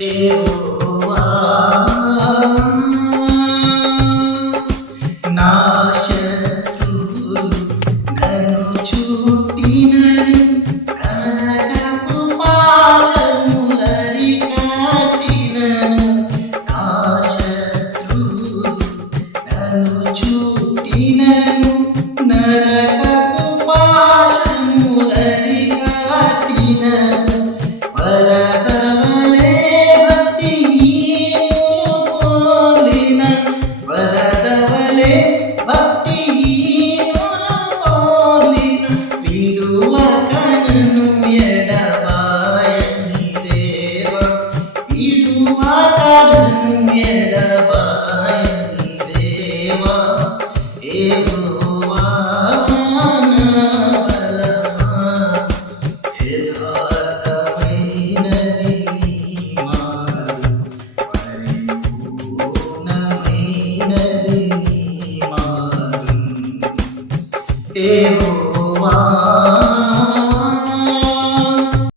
యెహోవా నా శత్రువులు నన్ను చుట్టినను నరకపు పాశములరికట్టినను నా శత్రువులు నన్ను చుట్టినను నరకపు పాశములరికట్టినను వరదవలే భక్తిహీనులు పోలిన వరదవలే భక్తిహీనులు పోలిన విడువక నన్ను ఎడబాయని దేవా విడువక నన్ను ఎడబాయని దేవా యెహోవా నా బలమా యథార్థమైనది నీ మార్గం పరిపూర్ణమైనది నీ మార్గం యెహోవా